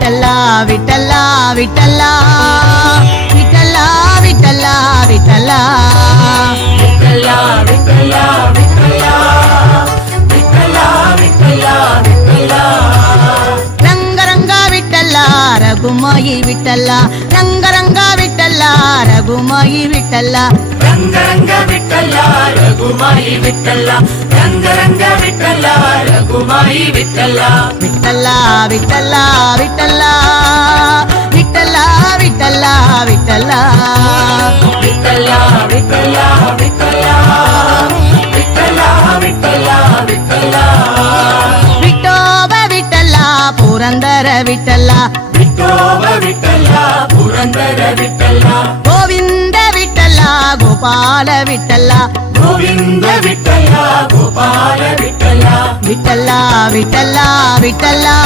விட்டல்லா விட்டல்லா விட்டல்லா விட்டல்லா விட்டல்லா விட்டல்லா விட்டல்லா விட்டல்லா விட்டல்லா விட்டல்லா விட்டல்லா விட்டல்லா Ranga Ranga விட்டல்லா Rakhumai விட்டல்லா Ranga Ranga விட்டல்லா Rakhumai விட்டல்லா Ranga Ranga விட்டல்லா Rakhumai விட்டல்லா Ranga Ranga விட்டல்லா Rakhumai விட்டல்லா விட்டல்லா விட்டல்லா விட்டல்லா விட்டல்லா விட்டல்லா விட்டல்லா விட்டல்லா விட்டல்லா விட்டல்லா விட்டல்லா விட்டல்லா விட்டல்லா விட்டோப விட்டல்லா Purandara விட்டல்லா விட்டோப விட்டல்லா Purandara விட்டல்லா Govind விட்டல்லா Gopala விட்டல்லா Govind விட்டல்லா Gopala விட்டல்லா விட்டல்லா விட்டல்லா விட்டல்லா